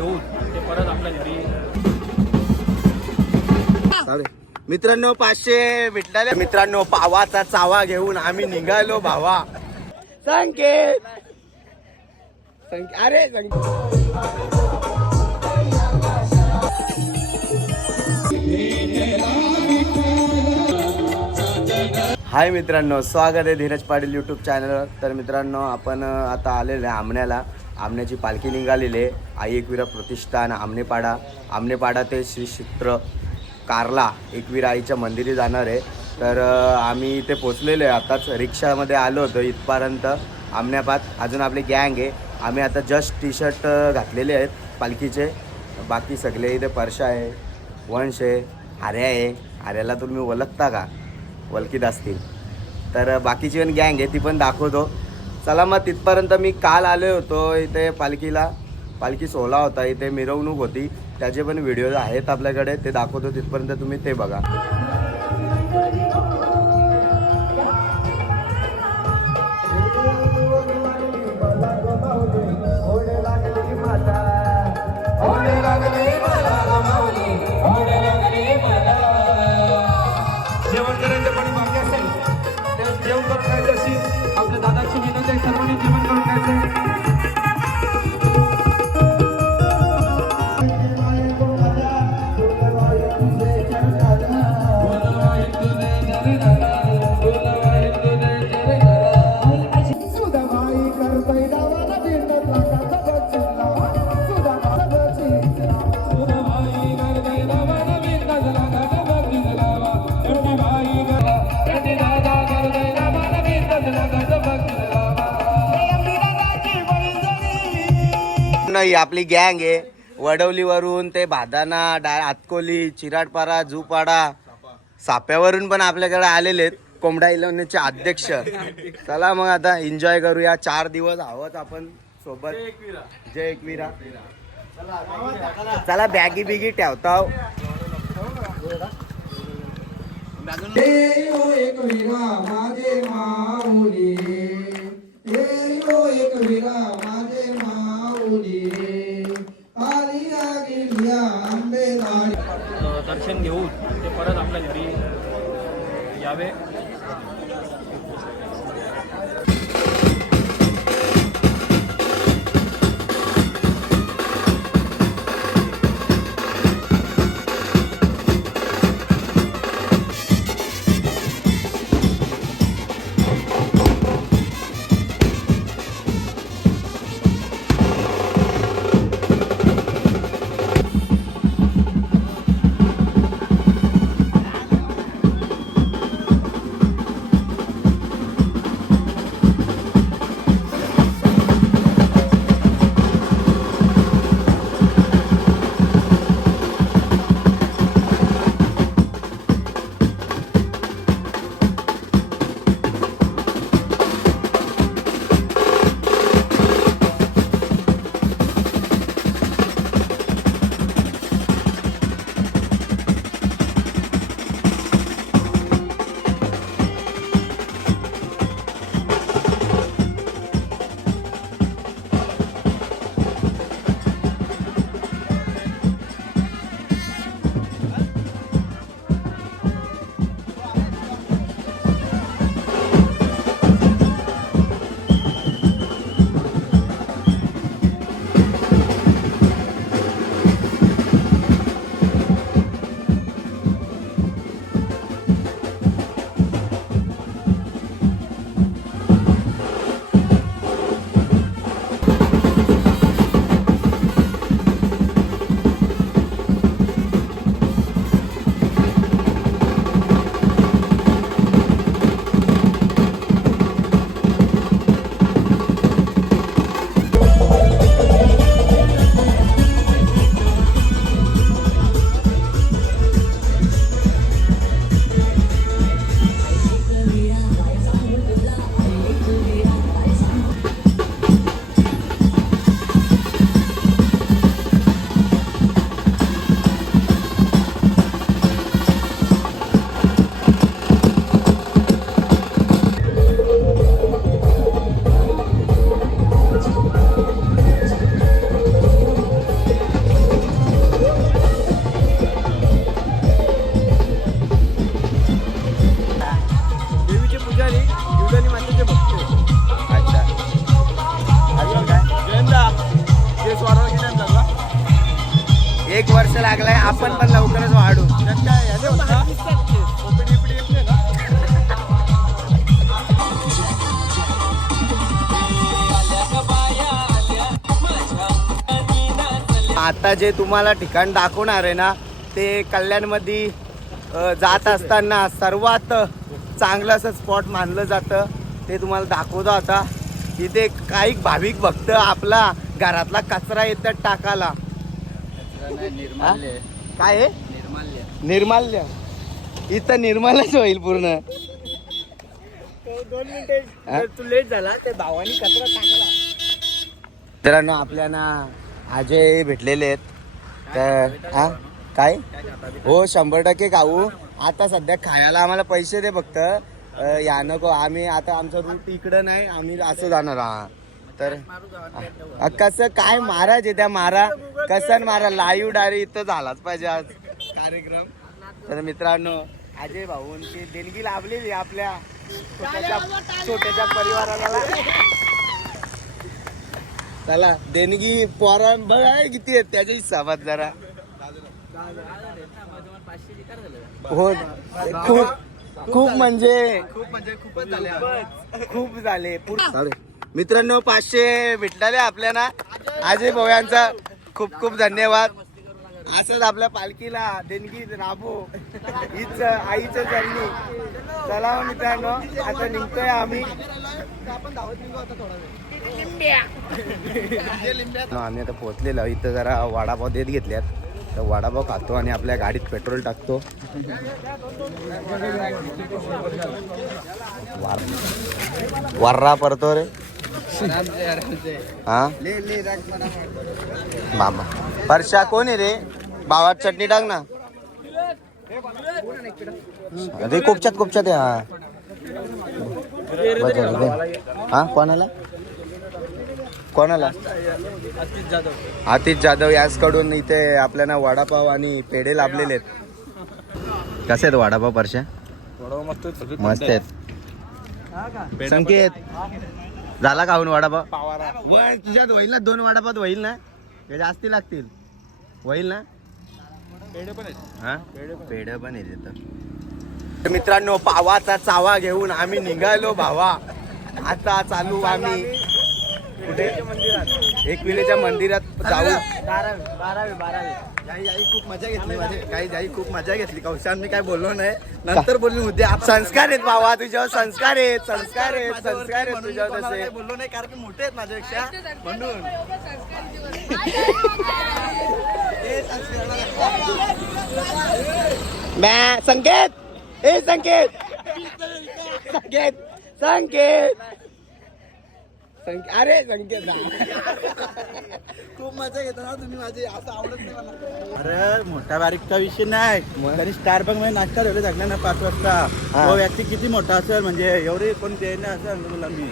घेऊन ते परत आपल्या घरी मित्रांनो पाचशे भेटले मित्रांनो पावाचा चावा घेऊन आम्ही निघालो भावा. संकेत. संकेत. अरे संकेत. हाय मित्रांनो स्वागत आहे धीरज पाटील यूट्यूब चॅनलवर तर मित्रांनो आपण आता आलेलो आहे आमण्याला. आमण्याची पालखी निघालेली आहे. आई एकविरा प्रतिष्ठान आमनेपाडा आमनेपाडा ते श्री क्षेत्र कारला एकविरा आईच्या मंदिरी जाणार आहे. तर आम्ही इथे पोचलेलो आहे. आताच रिक्षामध्ये आलो होतो. इथपर्यंत आमण्यापात अजून आपली गँग आहे. आम्ही आता जस्ट टी शर्ट घातलेले आहेत पालखीचे. बाकी सगळे इथे परशा आहे वंश आहे आर्या आहे. आर्याला तुम्ही ओळखता का? ओळखीत असतील. तर बाकीची पण गँग आहे. ती पण दाखवतो. चला मग तिथपर्यंत मी काल आलो होतो इथे पालखीला. पालखी सोहळा होता इथे मिरवणूक होती. त्याचे पण व्हिडिओ आहेत आपल्याकडे ते दाखवतो तिथपर्यंत तुम्ही ते बघा. नाही आपली गँग आहे. वडवलीवरून ते भादाना डा आतकोली चिराडपाडा जुपाडा साप्यावरून पण आपल्याकडे आलेले आहेत. कोंबडा इलेव्हनचे अध्यक्ष. चला मग आता एन्जॉय करूया. चार दिवस आहोत आपण सोबत. जय एकवीरा. चला बॅगी बिगी ठेवता माझे माऊली. एक विरा माझे मा दर्शन घेऊन ते परत आपल्या घरी यावे. आता जे तुम्हाला ठिकाण दाखवणार आहे ना ते कल्याणमध्ये जात असताना सर्वात चांगलं असं स्पॉट मानलं जातं. ते तुम्हाला दाखवतो आता. तिथे काही भाविक भक्त आपला घरातला कचरा येतात टाकाला? काय आहे. निर्माल्य. इथं निर्मालच होईल पूर्ण? तू लेट झाला ते भावानी कचरा टाकला. मित्रांनो आपल्याला अजय भेटलेले आहेत. तर हा? काय? हो शंभर टक्के खाऊ आता सध्या खायला आम्हाला पैसे दे फक्त. या नको आम्ही आता आमचा रूट इकडं नाही आम्ही असं जाणार हा. तर कसं काय महाराज आहे त्या मारा. कसं मारा लाईव्ह डायरी इथं झालाच पाहिजे आज. कार्यक्रम. तर मित्रांनो अजय भाऊंची देणगी लाभलेली आपल्या छोट्याच्या छोट्याच्या परिवाराला. चला देणगी पोरा बघा किती आहेत त्याच्या हिसाबात जरा. हो खूप खूप म्हणजे खूप म्हणजे खूपच झाले. खूप झाले मित्रांनो पाचशे भेटले आपल्याला. अजय भाऊ खूप खूप धन्यवाद. असंच आपल्या पालखीला देणगी राबो. हीच आईचं जर्नी. चला हो मित्रांनो आता निघतोय आम्ही. न, आम्ही आता पोहोचलेलो. इथं जरा वडापाव देत घेतल्यात. तर वडापाव खातो आणि आपल्या गाडीत पेट्रोल टाकतो. वर्रा परतो रे. हा? बाबा. परशा कोण आहे रे? बावात चटणी टाक ना. अरे कोपच्यात कोपच्यात हा कोणाला? हा कोणाला कोणाला आतिश जाधव याचकडून इथे आपल्याला वडापाव आणि पेढे लाभलेले आहेत. कसे आहेत वडापाव परशा मस्त आहेत संकेत? झाला खाऊन वडापाव? वर तुझ्यात होईल ना दोन वडापाव होईल ना. हे जास्ती लागतील. होईल ना? हा? पेढ पण आहे तिथं तर मित्रांनो पावाचा चावा घेऊन आम्ही निघालो भावा. आता चालू आम्ही कुठे? एकविरेच्या मंदिरात जाऊ. बारावी बारावी बारावी काही आई खूप मजा घेतली माझे. काही आई खूप मजा घेतली. कौशाल मी काय बोललो नाही. नंतर बोलली मुद्दे आप संस्कार आहेत भावा तुझ्यावर संस्कार आहेत संस्कार आहेत संस्कार आहेत तुझ्यावर तसे. बोललो नाही कारण की मोठे आहेत माझ्यापेक्षा. म्हणून. मॅ संकेत. ए संकेत. संकेत संकेत. संके- अरे संकेत. खूप मजा घेता ना तुम्ही माझी असं आवडत नाही मला. अरे मोठा बारीकचा विषय नाही. मग? तरी स्टारबकमध्ये नाश्ता ठेवले लागला ना पाच वाजता. हा. तो व्यक्ती किती मोठा असेल म्हणजे एवढे कोण ते ना असं सांगतो तुला मी.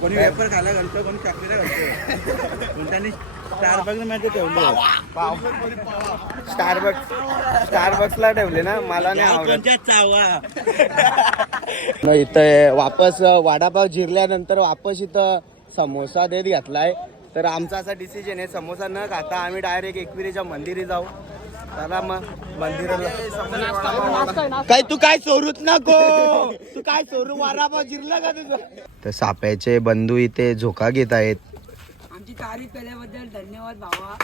कोणी वेपर खायला घालतो कोणी चॉकलेट घालतो. पण त्यांनी स्टारबकमध्ये ठेवलं. स्टारबक्स स्टारबक्सला ठेवले ना मला नाही आवडत. चावा. मग इथं वापस वडापाव जिरल्यानंतर वापस इथं समोसा देत घेतलाय. तर आमचा असा डिसिजन आहे समोसा न खाता आम्ही डायरेक्ट एकविरीच्या मंदिरी जाऊ. चला मग मंदिराला. काय तू काय चोरूच नको? तू काय चोरू वडापाव जिरला का तुझं? तर साप्याचे बंधू इथे झोका घेत आहेत. आमची तारीफ केल्याबद्दल धन्यवाद भावा.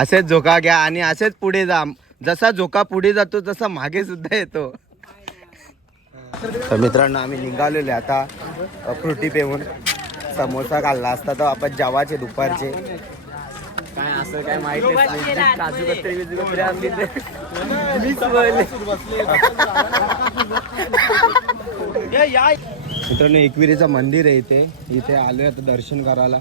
असेच झोका घ्या आणि असेच पुढे जा. जसा झोका पुढे जातो तसा मागे सुद्धा येतो. तर मित्रांनो आम्ही निघालेलो आहे आता फ्रुटी पेऊन. समोसा खाल्ला असता तर आपण जेवाचे दुपारचे. काय असं काय माहिती काजू बिजू आणली मित्रांनो एकविरीचं मंदिर आहे इथे. इथे आलोय आता दर्शन करायला.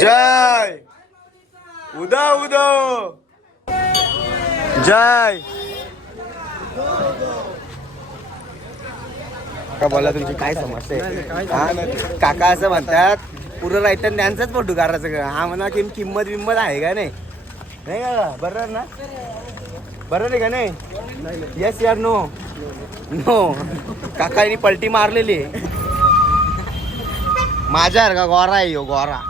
जय! उदा उदो. जय. का बोला तुमची काय समस्या आहे? हा? काका असं म्हणतात पुरं राहतं त्यांचाच फोटो काढा सगळं हा म्हणा की किंमत बिंमत आहे का नाही? नाही का? बरोबर ना? बरोबर आहे का नाही? येस यार नो नो काकाने पलटी मारलेली आहे. माझ्यासारखा गोरा आहे यो गोरा.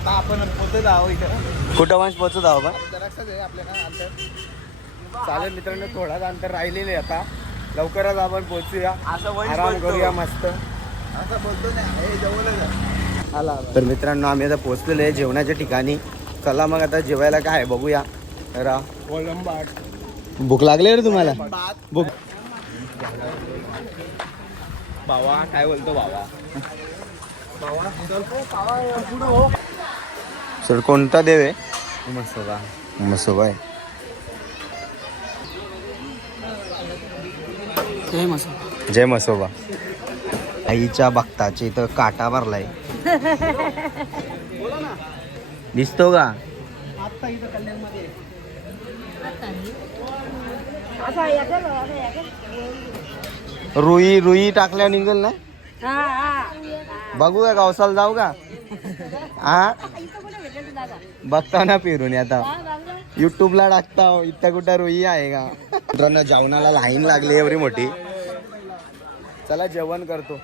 आता आपण पोहोचत आहोत इथं. कुठं वंश पोचत आहो का जरासंच आहे आपल्याला अंतर. चालेल मित्रांनो थोडाच अंतर राहिलेले आहे आता. लवकरच आपण पोहोचूया. असं आराम. करूया मस्त. असं बोलतो नाही जवळच आहे. आला तर मित्रांनो आम्ही आता पोहोचलेलो आहे जेवणाच्या ठिकाणी. चला मग आता जेवायला काय बघूया. रा भूक लागली रे तुम्हाला? भूक. बाबा काय बोलतो बाबा सर कोणता देव आहे? मसोबा आहे. जय मसोबा आईच्या भक्ताची इथं काटा भरलाय. दिसतो का? रुई रुई टाकल्या निघल ना? बघू का गावसाला जाऊ का? हा बघता ना फिरून आता. युट्यूबला टाकता इथं कुठं रुई आहे का? मित्रांनो जेवणाला लाईन लागली एवढी मोठी. चला जेवण करतो.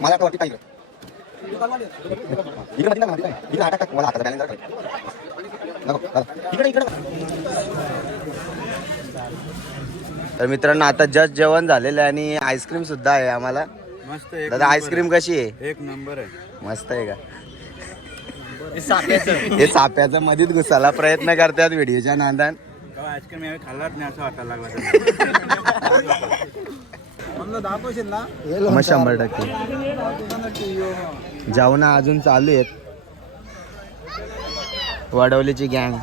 मला वाटतं तर मित्रांनो आता जस्ट जेवण झालेलं आहे आणि आईस्क्रीम सुद्धा आहे आम्हाला. मस्त एक दादा आईस्क्रीम कशी आहे? एक नंबर आहे. मस्त आहे का? हे साप्याचा. मधीत घुसायला प्रयत्न करतात व्हिडिओच्या नादान. आईस्क्रीम यावेळी खाल्लाच नाही असं वाटायला लागला म्हणलं दाखवशील ना? मग शंभर टक्के. जेवण अजून चालू आहेत. वडवलीची गँग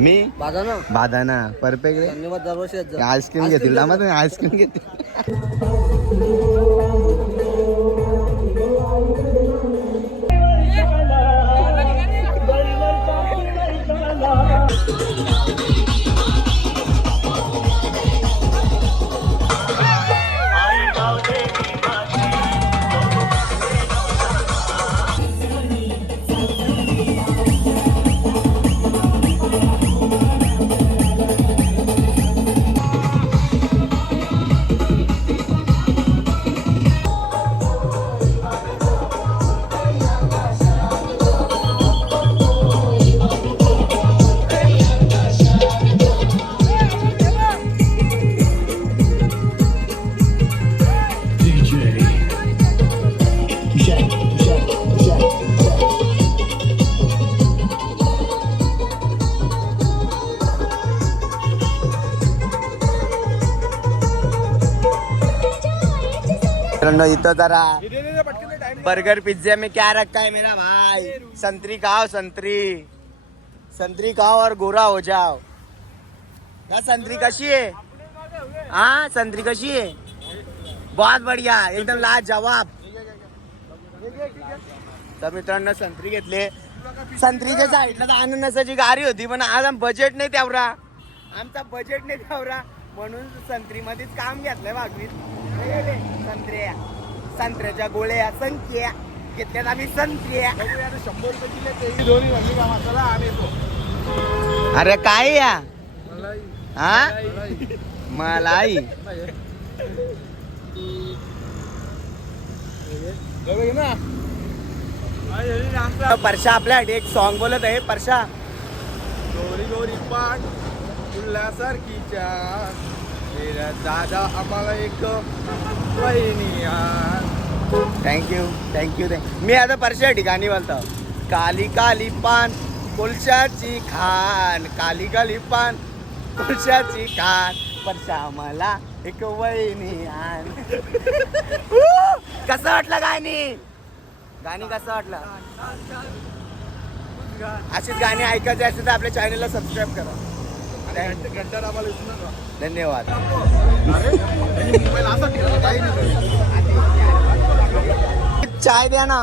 मी बादाना परफेक्ट आईस्क्रीम घेतील दामा तुम्ही आईस्क्रीम घेतील मित्रांनो इथं जरा. बर्गर पिज्जा में क्या रखा है मेरा भाई? संतरी खाओ संतरी. संतरी खाओ और गोरा हो जाओ. ना संतरी कशी है? हाँ संतरी कशी है? बहुत बढ़िया एकदम लाजवाब. तर मित्रांनो संत्री घेतले. संत्रीच्या साईडला तर अननसाची गाडी होती पण आज आम बजेट नाही तेवढा आमचा बजेट नाही तेवढा म्हणून संत्रीमध्येच काम घेतलंय भागवीत संत्र्या. संत्र्याच्या गोळ्या संख्या. घेतल्यात आम्ही संत्र्या. शंभर रुपये दिले ते दोन्ही म्हणली का मसाला आणि येतो. अरे काय या? हा? मलाई. परशा आपल्यासाठी एक सॉन्ग बोलत आहे. परशा. गोरी गोरी पाट फुलासारखीच्या तेरा दादा आम्हाला एक वहिनी थँक्यू थँक्यू थँक्यू मी आता परशा ठिकाणी बोलतो. काली काली पान कोळशाची खान. काली काली पान कोळशाची खान. परशा मला एक वहिनी आण. कसं वाटलं गाणी? गाणी कसं वाटलं? अशीच गाणी ऐकायची असेल तर आपल्या चॅनलला सबस्क्राईब करा. धन्यवाद. चाय द्या ना.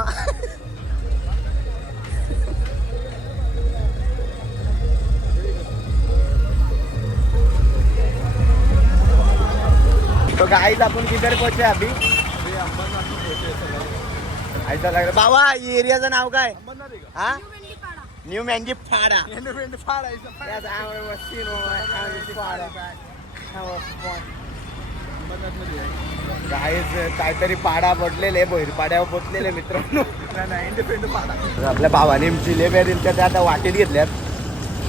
तो गाइस अपन किधर पहुंचे अभी ऐसा लागलं बाबा एरियाचं नाव काय? हा? न्यू मॅनजी फाडा याचं आम्ही वस्ती नो, आम्ही फाडा. काहीच काहीतरी पाडा पडलेले भैर पाड्यावर पोचलेले मित्रांनो. आपल्या भावाने जिलेब्या दिल्या त्या आता वाटेत घेतल्यात.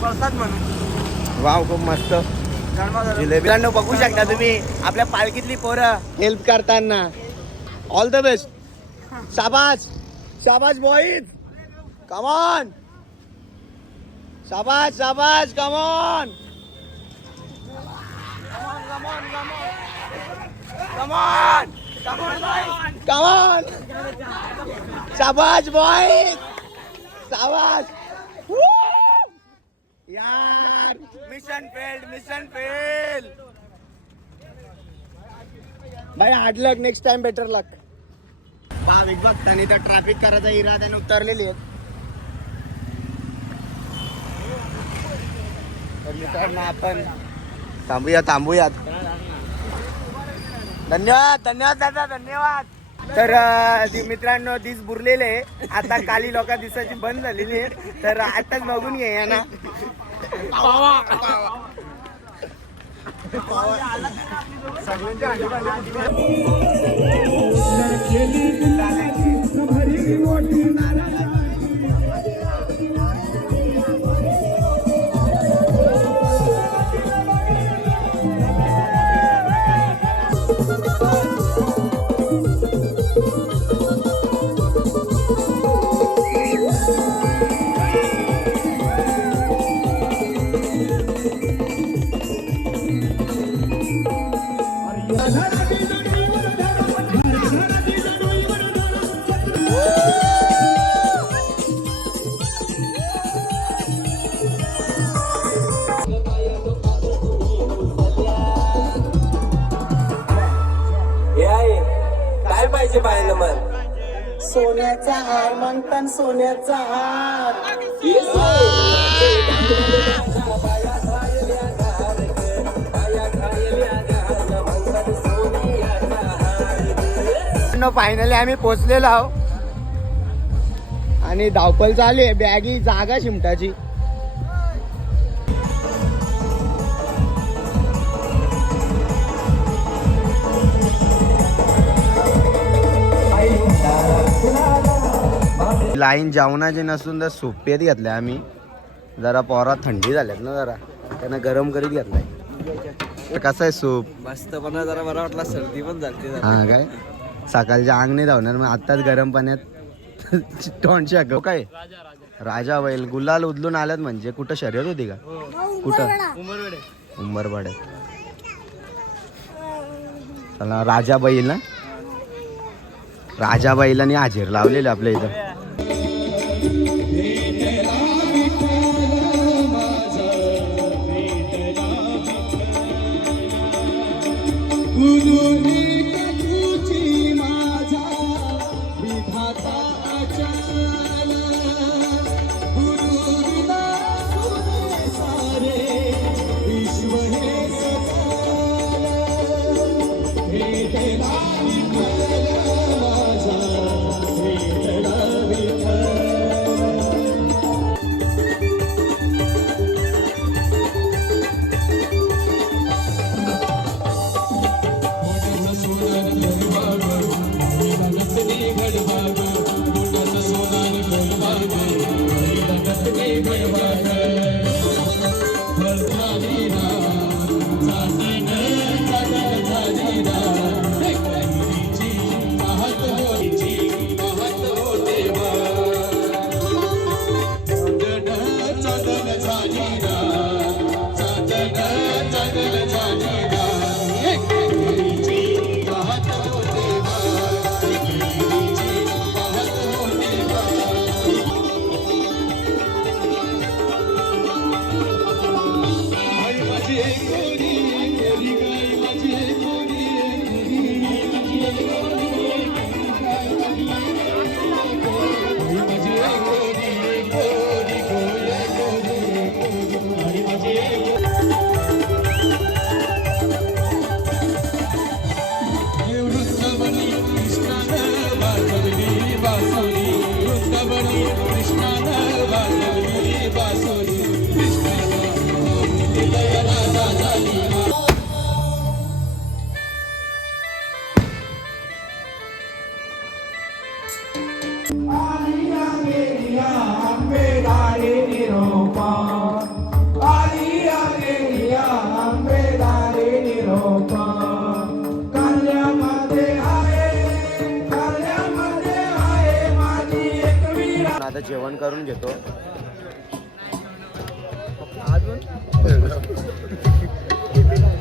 प्रसाद म्हणून. वाव खूप मस्त. जिलेबीलांना बघू शकता तुम्ही आपल्या पालखीतली पोरं. हेल्प करताना. ऑल द बेस्ट शाबाज शाबाज बॉईज कमॉन शाबाज Shahbaz come on come on come on Shahbaz boys शाबाज यार मिशन फेल्ड मिशन फेल भाई hard luck next time better luck भाविक भक्तांनी तर ट्रॅफिक करायचा इराद्याने उतरलेली आहे मित्रांनो आपण थांबूया थांबूयात. धन्यवाद धन्यवाद दादा धन्यवाद. तर मित्रांनो दिस बुरलेले. आता काली लोक दिसायची बंद झालेली आहे. तर आताच बघून घे ना. काय पाहिजे पाहिलं मग सोन्याचा हार म्हणतात सोन्याचा हार. फायनली आम्ही पोचलेलो आहो. आणि धावपल चालू आहे. बॅगी जागा शिमटाची. लाईन जेवणाची नसून तर सोप्यात घेतल्या आम्ही. जरा पोरात थंडी झाल्यात ना जरा. त्यांना गरम करीत घेतलाय. कसा आहे सूप? मस्तपणा जरा बरा वाटला सर्दी पण झाली हा काय? सकाळच्या अंग नाही धावणार मग आत्ताच गरम पाण्यात तोंड शाकव काय? राजा बैल गुलाल उदलून आल्यात म्हणजे. कुठं शर्यत होती का? कुठं? उंबरवाड्यात चला राजा बैल ना? राजा बैलाने हाजीर लावलेले आपल्या इथं.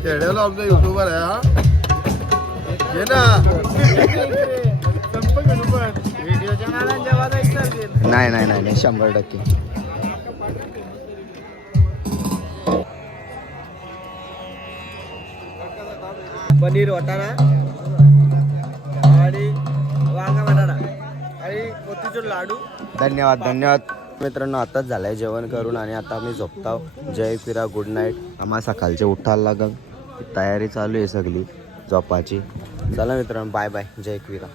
खेडेलो आमचा युट्यूबर आहे हा. ये ना. नाही नाही नाही नाही शंभर टक्के. पनीर वाटाणा आणि वांगा बटाटा आणि मोतीचूर लाडू. धन्यवाद धन्यवाद. मित्रांनो आताच झालंय जेवण करून आणि आता आम्ही झोपताव जय फिरा गुड नाईट. आम्हाला सकाळचे उठायला लागल. तयारी चालू आहे सगळी. जॉपाची चला मित्रांनो बाय बाय जय फिरा